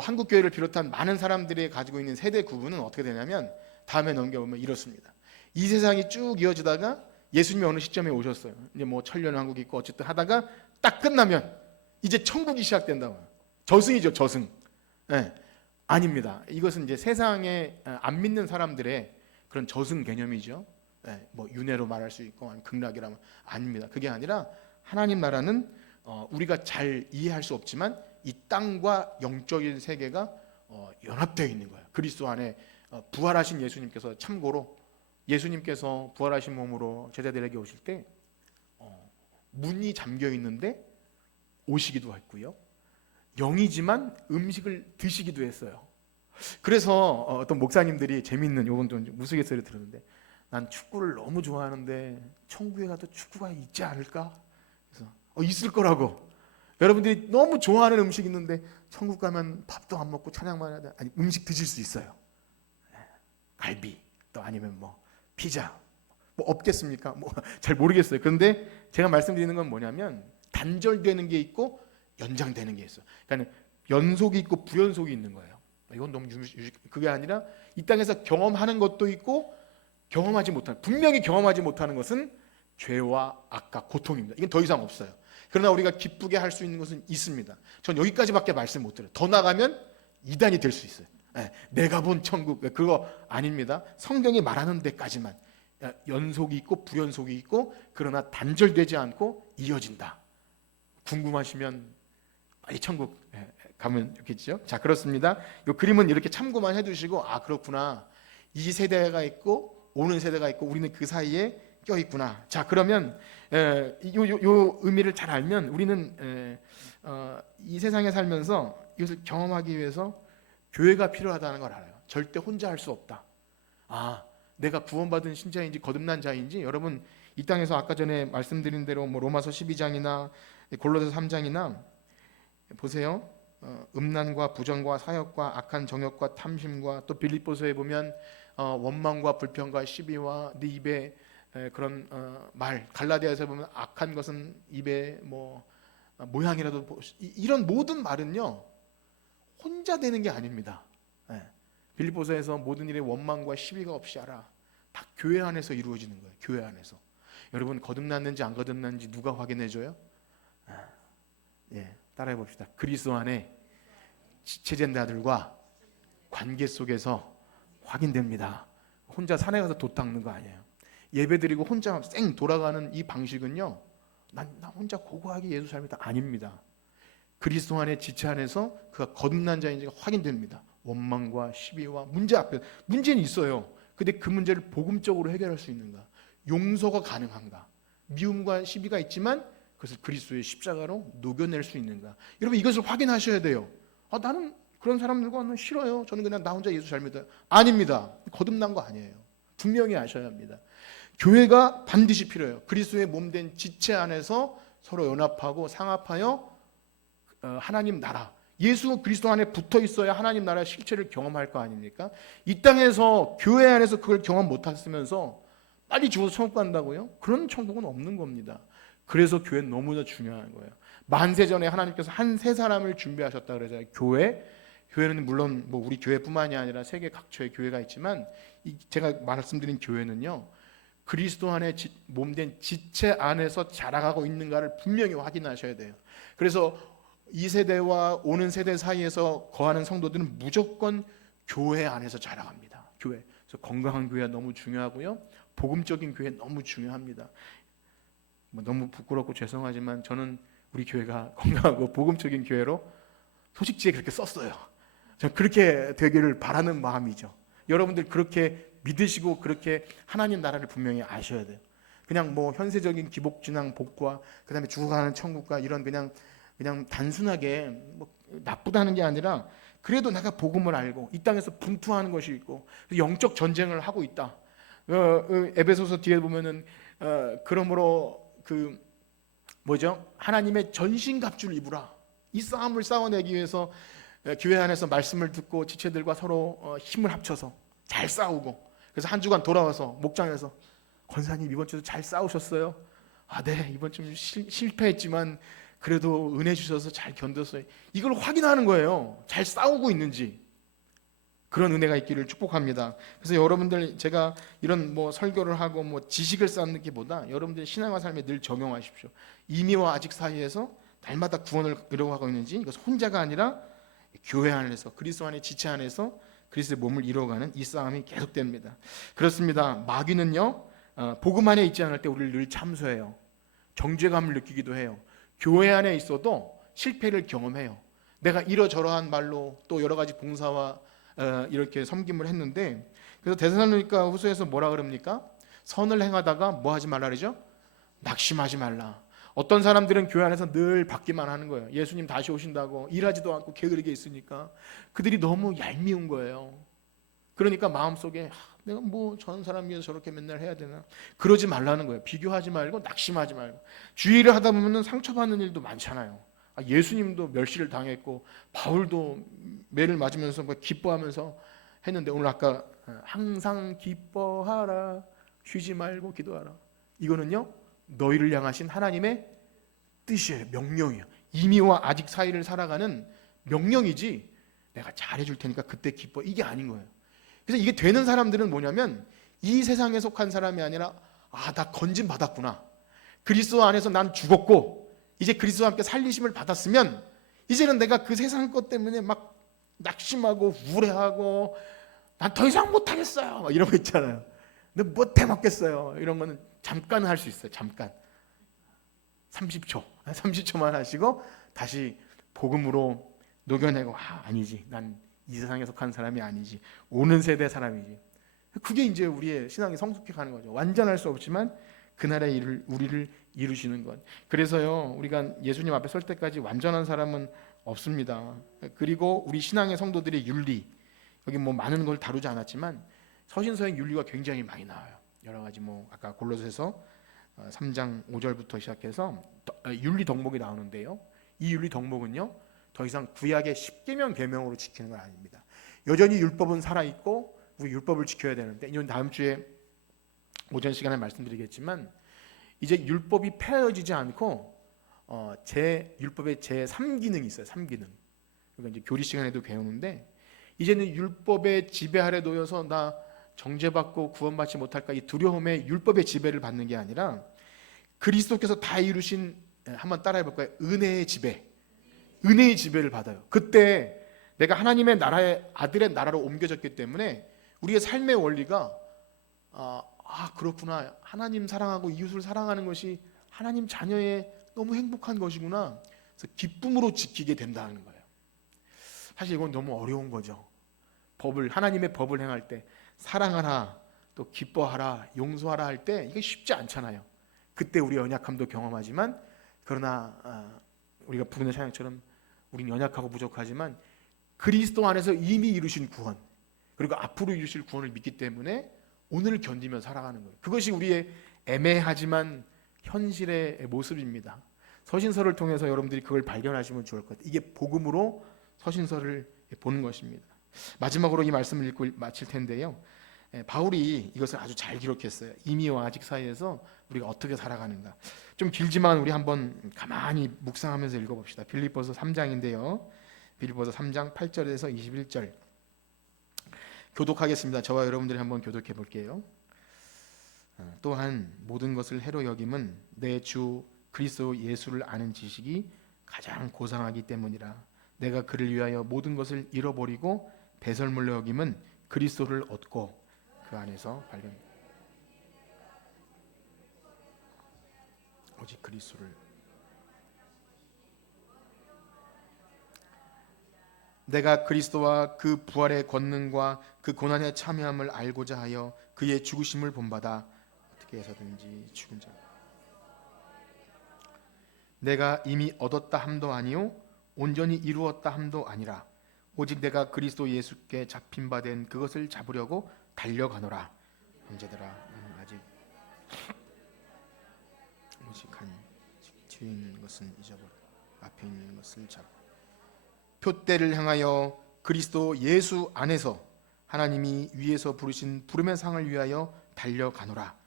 한국 교회를 비롯한 많은 사람들이 가지고 있는 세대 구분은 어떻게 되냐면 다음에 넘겨보면 이렇습니다. 이 세상이 쭉 이어지다가 예수님이 어느 시점에 오셨어요. 이제 뭐 천년왕국이 있고 어쨌든 하다가 딱 끝나면 이제 천국이 시작된다고. 저승이죠, 저승. 아닙니다. 이것은 이제 세상에 안 믿는 사람들의 그런 저승 개념이죠. 뭐 윤회로 말할 수 있고 아니면 극락이라면 아닙니다. 그게 아니라 하나님 나라는 우리가 잘 이해할 수 없지만 이 땅과 영적인 세계가 연합되어 있는 거예요. 그리스도 안에 부활하신 예수님께서, 참고로 예수님께서 부활하신 몸으로 제자들에게 오실 때 문이 잠겨 있는데 오시기도 했고요. 영이지만 음식을 드시기도 했어요. 그래서 어떤 목사님들이 재밌는, 요건 좀 우스갯소리 들었는데, 난 축구를 너무 좋아하는데 천국에 가도 축구가 있지 않을까? 그래서 있을 거라고. 여러분들이 너무 좋아하는 음식 있는데 천국 가면 밥도 안 먹고 찬양만 해야 돼. 아니, 음식 드실 수 있어요. 갈비, 또 아니면 뭐 피자, 뭐 없겠습니까? 뭐 잘 모르겠어요. 그런데 제가 말씀드리는 건 뭐냐면 단절되는 게 있고 연장되는 게 있어요. 그러니까 연속이 있고 부연속이 있는 거예요. 이건 너무 그게 아니라 이 땅에서 경험하는 것도 있고 경험하지 못하는, 분명히 경험하지 못하는 것은 죄와 악과 고통입니다. 이건 더 이상 없어요. 그러나 우리가 기쁘게 할 수 있는 것은 있습니다. 전 여기까지밖에 말씀 못 드려요. 더 나가면 이단이 될 수 있어요. 내가 본 천국, 그거 아닙니다. 성경이 말하는 데까지만 연속이 있고 부연속이 있고, 그러나 단절되지 않고 이어진다. 궁금하시면 빨리 천국 가면 좋겠죠. 자, 그렇습니다. 이 그림은 이렇게 참고만 해두시고, 그렇구나, 이 세대가 있고 오는 세대가 있고 우리는 그 사이에 껴 있구나. 자, 그러면 요 의미를 잘 알면 우리는 이 세상에 살면서 이것을 경험하기 위해서 교회가 필요하다는 걸 알아요. 절대 혼자 할 수 없다. 내가 구원받은 신자인지 거듭난 자인지, 여러분 이 땅에서 아까 전에 말씀드린 대로 뭐 로마서 12장이나 골로새 3장이나 보세요. 음란과 부정과 사역과 악한 정욕과 탐심과, 또 빌립보서에 보면 원망과 불평과 시비와 네 입에 그런 말, 갈라디아에서 보면 악한 것은 입에 뭐 모양이라도, 이런 모든 말은요 혼자 되는 게 아닙니다. 빌립보서에서 모든 일에 원망과 시비가 없이 하라. 다 교회 안에서 이루어지는 거예요. 교회 안에서. 여러분 거듭났는지 안 거듭났는지 누가 확인해줘요? 따라해 봅시다. 그리스도 안에 지체자들과 관계 속에서 확인됩니다. 혼자 산에 가서 돛 닦는 거 아니에요. 예배드리고 혼자 쌩 돌아가는 이 방식은요, 나 혼자 고고하게 예수 삶이다, 아닙니다. 그리스도 안에 지체 안에서 그가 거듭난 자인지가 확인됩니다. 원망과 시비와 문제 앞에, 문제는 있어요. 근데 그 문제를 복음적으로 해결할 수 있는가? 용서가 가능한가? 미움과 시비가 있지만 그것을 그리스도의 십자가로 녹여낼 수 있는가? 여러분 이것을 확인하셔야 돼요. 나는 그런 사람들과는 싫어요. 저는 그냥 나 혼자 예수 잘 믿어요. 아닙니다. 거듭난 거 아니에요. 분명히 아셔야 합니다. 교회가 반드시 필요해요. 그리스도의 몸된 지체 안에서 서로 연합하고 상합하여 하나님 나라, 예수 그리스도 안에 붙어 있어야 하나님 나라의 실체를 경험할 거 아닙니까? 이 땅에서 교회 안에서 그걸 경험 못했으면서 빨리 죽어서 천국 간다고요? 그런 천국은 없는 겁니다. 그래서 교회는 너무나 중요한 거예요. 만세 전에 하나님께서 한 세 사람을 준비하셨다 그러잖아요. 교회는 물론 뭐 우리 교회뿐만이 아니라 세계 각처의 교회가 있지만 제가 말씀드린 교회는요, 그리스도 안에 몸된 지체 안에서 자라가고 있는가를 분명히 확인하셔야 돼요. 그래서 이 세대와 오는 세대 사이에서 거하는 성도들은 무조건 교회 안에서 자라갑니다. 교회. 그래서 건강한 교회가 너무 중요하고요, 복음적인 교회 너무 중요합니다. 뭐 너무 부끄럽고 죄송하지만 저는 우리 교회가 건강하고 복음적인 교회로 소식지에 그렇게 썼어요. 저는 그렇게 되기를 바라는 마음이죠. 여러분들 그렇게 믿으시고 그렇게 하나님 나라를 분명히 아셔야 돼요. 그냥 뭐 현세적인 기복진앙 복과 그다음에 죽어가는 천국과 이런 그냥 단순하게 뭐 나쁘다는 게 아니라 그래도 내가 복음을 알고 이 땅에서 분투하는 것이 있고 영적 전쟁을 하고 있다. 에베소서 뒤에 보면은 그러므로 하나님의 전신갑주를 입으라. 이 싸움을 싸워내기 위해서 교회 안에서 말씀을 듣고 지체들과 서로 힘을 합쳐서 잘 싸우고, 그래서 한 주간 돌아와서 목장에서 권사님 이번 주도 잘 싸우셨어요? 아, 네, 이번 주 실패했지만 그래도 은혜 주셔서 잘 견뎠어요. 이걸 확인하는 거예요. 잘 싸우고 있는지. 그런 은혜가 있기를 축복합니다. 그래서 여러분들, 제가 이런 뭐 설교를 하고 뭐 지식을 쌓는 게보다 여러분들 신앙과 삶에 늘 적용하십시오. 이미와 아직 사이에서 날마다 구원을 이루어가고 있는지, 이것은 혼자가 아니라 교회 안에서 그리스도 안의 지체 안에서 그리스도의 몸을 이루어가는 이 싸움이 계속됩니다. 그렇습니다. 마귀는요, 복음 안에 있지 않을 때 우리를 늘 참소해요. 정죄감을 느끼기도 해요. 교회 안에 있어도 실패를 경험해요. 내가 이러저러한 말로 또 여러 가지 봉사와 이렇게 섬김을 했는데, 그래서 데살로니가 후서에서 뭐라 그럽니까? 선을 행하다가 뭐 하지 말라 그러죠? 낙심하지 말라. 어떤 사람들은 교회 안에서 늘 받기만 하는 거예요. 예수님 다시 오신다고 일하지도 않고 게으르게 있으니까 그들이 너무 얄미운 거예요. 그러니까 마음속에 내가 뭐 저런 사람 위해서 저렇게 맨날 해야 되나, 그러지 말라는 거예요. 비교하지 말고 낙심하지 말고. 주의를 하다 보면 상처받는 일도 많잖아요. 예수님도 멸시를 당했고 바울도 매를 맞으면서 기뻐하면서 했는데, 오늘 아까 항상 기뻐하라, 쉬지 말고 기도하라, 이거는요 너희를 향하신 하나님의 뜻이에요. 명령이에요. 이미와 아직 사이를 살아가는 명령이지 내가 잘해줄 테니까 그때 기뻐, 이게 아닌 거예요. 그래서 이게 되는 사람들은 뭐냐면, 이 세상에 속한 사람이 아니라 나 건진 받았구나, 그리스도 안에서 난 죽었고 이제 그리스도와 함께 살리심을 받았으면 이제는 내가 그 세상 것 때문에 막 낙심하고 우울해하고 난 더 이상 못하겠어요 이런 거 있잖아요. 근데 못해 먹겠어요, 이런 거는 잠깐 할 수 있어요. 잠깐 30초만 하시고 다시 복음으로 녹여내고, 아니지, 난 이 세상에 속한 사람이 아니지, 오는 세대 사람이지. 그게 이제 우리의 신앙이 성숙해 가는 거죠. 완전할 수 없지만 그날의 일을 우리를 이루시는 것. 그래서요, 우리가 예수님 앞에 설 때까지 완전한 사람은 없습니다. 그리고 우리 신앙의 성도들의 윤리, 여기 뭐 많은 걸 다루지 않았지만 서신서의 윤리가 굉장히 많이 나와요. 여러 가지 뭐 아까 골로새서 3장 5절부터 시작해서 윤리 덕목이 나오는데요, 이 윤리 덕목은요 더 이상 구약의 10계명 계명으로 지키는 건 아닙니다. 여전히 율법은 살아있고 우리 율법을 지켜야 되는데, 이건 다음 주에 오전 시간에 말씀드리겠지만, 이제 율법이 폐해지지 않고 율법의 제 3기능이 있어요. 3기능. 그러니까 이제 교리 시간에도 배우는데, 이제는 율법의 지배 아래 놓여서 나 정죄받고 구원받지 못할까 이 두려움에 율법의 지배를 받는 게 아니라 그리스도께서 다 이루신, 한번 따라해 볼까요? 은혜의 지배. 은혜의 지배를 받아요. 그때 내가 하나님의 나라의 아들의 나라로 옮겨졌기 때문에 우리의 삶의 원리가 그렇구나, 하나님 사랑하고 이웃을 사랑하는 것이 하나님 자녀의 너무 행복한 것이구나, 그래서 기쁨으로 지키게 된다는 거예요. 사실 이건 너무 어려운 거죠. 하나님의 법을 행할 때 사랑하라, 또 기뻐하라, 용서하라 할 때 이게 쉽지 않잖아요. 그때 우리 연약함도 경험하지만, 그러나 우리가 부르는 찬양처럼 우린 연약하고 부족하지만 그리스도 안에서 이미 이루신 구원, 그리고 앞으로 이루실 구원을 믿기 때문에 오늘을 견디며 살아가는 거예요. 그것이 우리의 애매하지만 현실의 모습입니다. 서신서를 통해서 여러분들이 그걸 발견하시면 좋을 것 같아요. 이게 복음으로 서신서를 보는 것입니다. 마지막으로 이 말씀을 읽고 마칠 텐데요, 바울이 이것을 아주 잘 기록했어요. 이미와 아직 사이에서 우리가 어떻게 살아가는가. 좀 길지만 우리 한번 가만히 묵상하면서 읽어봅시다. 빌립보서 3장인데요, 빌립보서 3장 8절에서 21절 교독하겠습니다. 저와 여러분들이 한번 교독해 볼게요. 또한 모든 것을 해로 여김은 내 주 그리스도 예수를 아는 지식이 가장 고상하기 때문이라. 내가 그를 위하여 모든 것을 잃어버리고 배설물로 여김은 그리스도를 얻고 그 안에서 발견 오직 그리스도를. 내가 그리스도와 그 부활의 권능과 그 고난에 참여함을 알고자 하여 그의 죽으심을 본받아 어떻게 해서든지 죽은 자 내가 이미 얻었다 함도 아니요 온전히 이루었다 함도 아니라 오직 내가 그리스도 예수께 잡힌 바 된 그것을 잡으려고 달려가노라. 형제들아, 아직 오직 한 뒤에 있는 것은 잊어버려 앞에 있는 것을 잡. 표대를 향하여 그리스도 예수 안에서 하나님이 위에서 부르신 부름의 상을 위하여 달려가노라.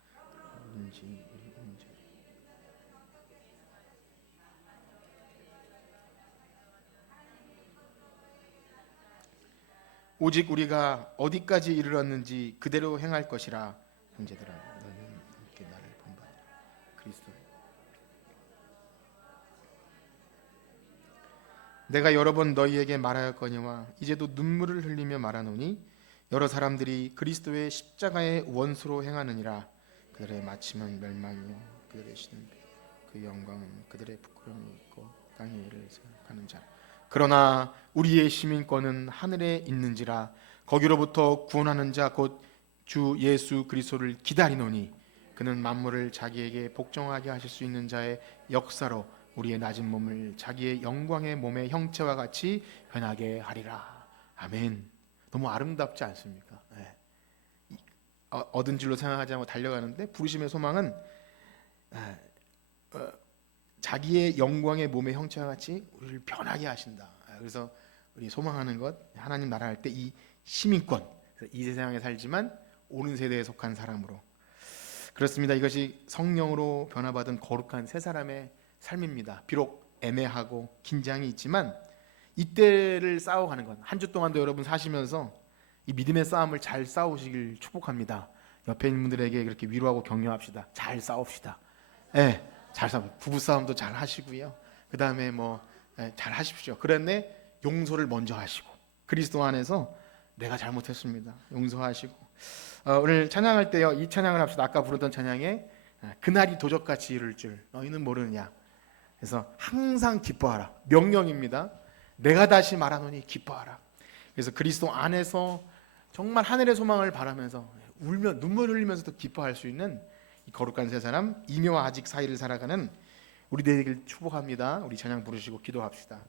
오직 우리가 어디까지 이르렀는지 그대로 행할 것이라. 형제들아, 너는 함께 나를 본받으라. 그리스도. 내가 여러 번 너희에게 말하였거니와 이제도 눈물을 흘리며 말하노니 여러 사람들이 그리스도의 십자가의 원수로 행하느니라. 그들의 마침은 멸망이요 그들의 신은 그 영광은 그들의 부끄러움이 있고 땅의 일을 생각하는 자. 그러나 우리의 시민권은 하늘에 있는지라. 거기로부터 구원하는 자 곧 주 예수 그리스도를 기다리노니 그는 만물을 자기에게 복종하게 하실 수 있는 자의 역사로 우리의 낮은 몸을 자기의 영광의 몸의 형체와 같이 변하게 하리라. 아멘. 너무 아름답지 않습니까? 네. 얻은 줄로 생각하지 않고 달려가는데 부르심의 소망은 자기의 영광의 몸의 형체와 같이 우리를 변하게 하신다. 그래서 우리 소망하는 것, 하나님 나라 할 때 이 시민권, 이 세상에 살지만 오는 세대에 속한 사람으로. 그렇습니다. 이것이 성령으로 변화받은 거룩한 새 사람의 삶입니다. 비록 애매하고 긴장이 있지만 이때를 싸워가는 것. 한 주 동안도 여러분 사시면서 이 믿음의 싸움을 잘 싸우시길 축복합니다. 옆에 있는 분들에게 그렇게 위로하고 격려합시다. 잘 싸웁시다. 네, 잘 싸우. 부부 싸움도 잘 하시고요. 그 다음에 잘 하십시오. 그런데 용서를 먼저 하시고 그리스도 안에서 내가 잘못했습니다. 용서하시고 오늘 찬양할 때요, 이 찬양을 합시다. 아까 부르던 찬양에 그날이 도적같이 이룰 줄 너희는 모르느냐. 그래서 항상 기뻐하라. 명령입니다. 내가 다시 말하노니 기뻐하라. 그래서 그리스도 안에서 정말 하늘의 소망을 바라면서 울며 눈물 흘리면서도 기뻐할 수 있는 이 거룩한 세 사람, 이묘와 아직 사이를 살아가는 우리 되길 축복합니다. 우리 찬양 부르시고 기도합시다.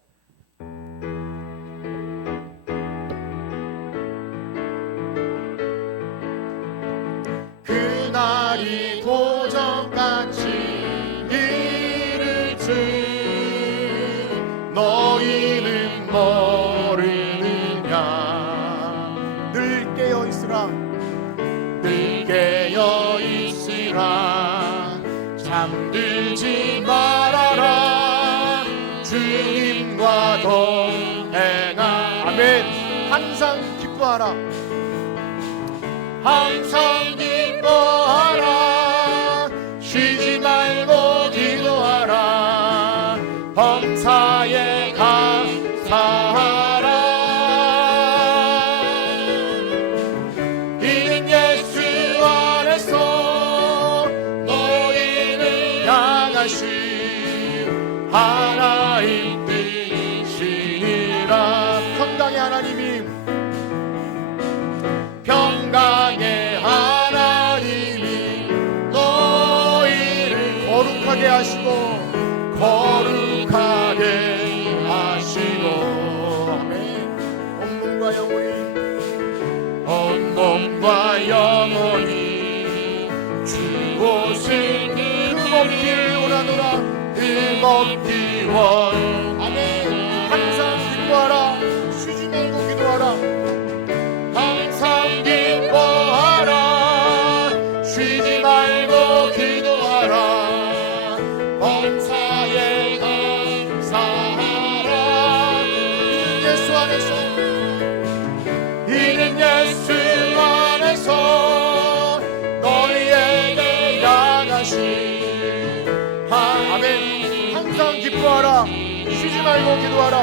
그날이 도적같이 이를 줄 너희는 모르느냐. 늘 깨어있으라. 늘 깨어있으라. 잠들지 말아라. 주님과 동행하라. 아멘. 항상 기뻐하라. 항상 기뻐하라. 쉬지 말고 기도하라. 범사에 감사하라. 이는 예수 안에서 너희를 향하신 하나님 뜻이니라. 평강의 하나님이 평강의 하나님이 너희를 거룩하게 하시고 거룩하게 하시고. 아멘. 오 곳을 흠없길 원하노라. 흠없기 원. 아멘. 항상 기뻐하라. 쉬지 말고 기도하라. 항상 기뻐하라. 쉬지 말고 기도하라. 범사에 감사하라. 이는 예수 안에서, 이는 예수 안에서 너희에게 양하신 아멘. 항상 기뻐하라. 쉬지 말고 기도하라.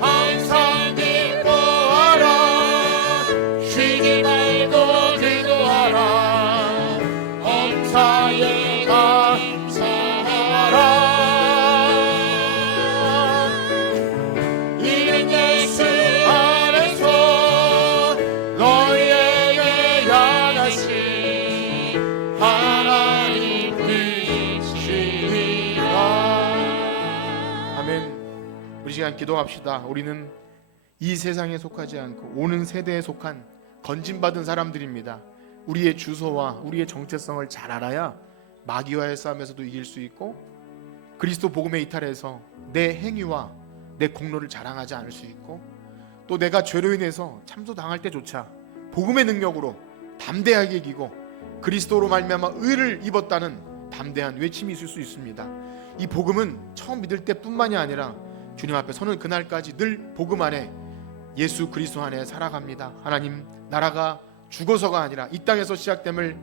항상 기뻐하라. 쉬지 말고 기도하라. 범사에 감사하라. 이는 예수 안에서 너희에게 향하신 하나님 뜻이니라. 아멘. 우리 시간 기도합시다. 우리는 이 세상에 속하지 않고 오는 세대에 속한 건진받은 사람들입니다. 우리의 주소와 우리의 정체성을 잘 알아야 마귀와의 싸움에서도 이길 수 있고 그리스도 복음의 이탈에서 내 행위와 내 공로를 자랑하지 않을 수 있고 또 내가 죄로 인해서 참소당할 때조차 복음의 능력으로 담대하게 이기고 그리스도로 말미암아 의를 입었다는 담대한 외침이 있을 수 있습니다. 이 복음은 처음 믿을 때뿐만이 아니라 주님 앞에 서는 그날까지 늘 복음 안에 예수 그리스도 안에 살아갑니다. 하나님 나라가 죽어서가 아니라 이 땅에서 시작됨을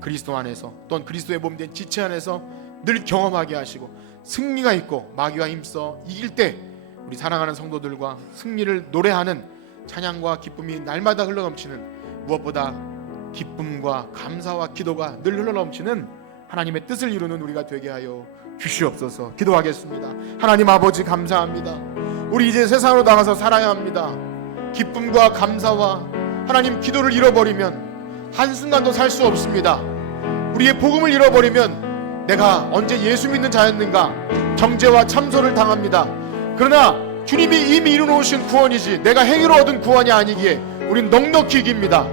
그리스도 안에서 또한 그리스도의 몸 된 지체 안에서 늘 경험하게 하시고 승리가 있고 마귀와 힘써 이길 때 우리 사랑하는 성도들과 승리를 노래하는 찬양과 기쁨이 날마다 흘러넘치는 무엇보다 기쁨과 감사와 기도가 늘 흘러넘치는 하나님의 뜻을 이루는 우리가 되게 하여 주시옵소서. 기도하겠습니다. 하나님 아버지 감사합니다. 우리 이제 세상으로 나가서 살아야 합니다. 기쁨과 감사와 하나님 기도를 잃어버리면 한순간도 살 수 없습니다. 우리의 복음을 잃어버리면 내가 언제 예수 믿는 자였는가 정죄와 참소를 당합니다. 그러나 주님이 이미 이루어놓으신 구원이지 내가 행위로 얻은 구원이 아니기에 우린 넉넉히 이깁니다.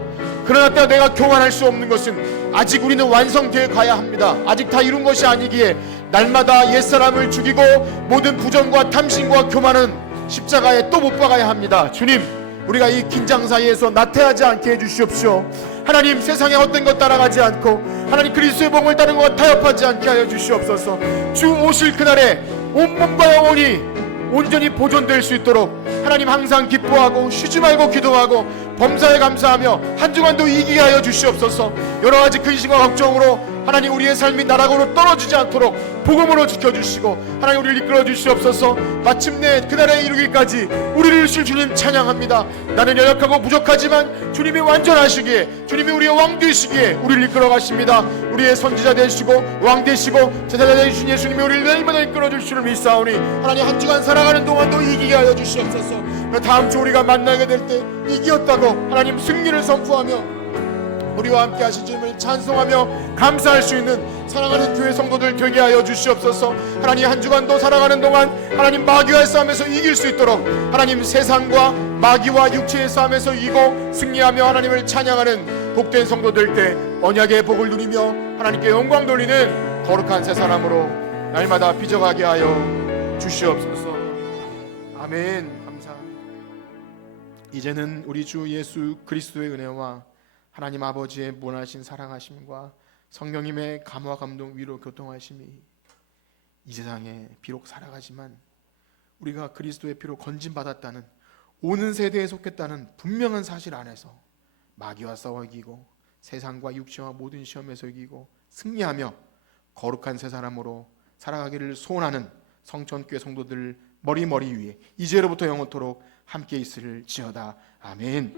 그러나 때 내가 교만할 수 없는 것은 아직 우리는 완성되어 가야 합니다. 아직 다 이룬 것이 아니기에 날마다 옛사람을 죽이고 모든 부정과 탐심과 교만은 십자가에 또 못 박아야 합니다. 주님 우리가 이 긴장 사이에서 나태하지 않게 해주시옵시오. 하나님 세상의 어떤 것 따라가지 않고 하나님 그리스도의 복음을 따르는 것 타협하지 않게 하여 주시옵소서. 주 오실 그날에 온몸과 영혼이 온전히 보존될 수 있도록 하나님 항상 기뻐하고 쉬지 말고 기도하고 범사에 감사하며 한 주간도 이기게 하여 주시옵소서. 여러 가지 근심과 걱정으로 하나님 우리의 삶이 나락으로 떨어지지 않도록 복음으로 지켜주시고 하나님 우리를 이끌어 주시옵소서. 마침내 그날에 이루기까지 우리를 주실 주님 찬양합니다. 나는 연약하고 부족하지만 주님이 완전하시기에 주님이 우리의 왕 되시기에 우리를 이끌어 가십니다. 우리의 선지자 되시고 왕 되시고 제사자 되신 예수님이 우리를 날마다 이끌어 주실 줄 믿사오니 하나님 한 주간 살아가는 동안도 이기게 하여 주시옵소서. 다음 주 우리가 만나게 될 때 이기었다고 하나님 승리를 선포하며 우리와 함께 하신 주님을 찬송하며 감사할 수 있는 사랑하는 교회 성도들 되게 하여 주시옵소서. 하나님 한 주간도 살아가는 동안 하나님 마귀와의 싸움에서 이길 수 있도록 하나님 세상과 마귀와 육체의 싸움에서 이기고 승리하며 하나님을 찬양하는 복된 성도 될 때 언약의 복을 누리며 하나님께 영광 돌리는 거룩한 새 사람으로 날마다 빚어가게 하여 주시옵소서. 아멘. 감사합니다. 이제는 우리 주 예수 그리스도의 은혜와 하나님 아버지의 무한하신 사랑하심과 성령님의 감화 감동 위로 교통하심이 이 세상에 비록 살아가지만 우리가 그리스도의 피로 건진받았다는 오는 세대에 속했다는 분명한 사실 안에서 마귀와 싸워 이기고 세상과 육체와 모든 시험에서 이기고 승리하며 거룩한 새 사람으로 살아가기를 소원하는 성천교회 성도들 머리 위에 이제로부터 영원토록 함께 있을지어다. 아멘.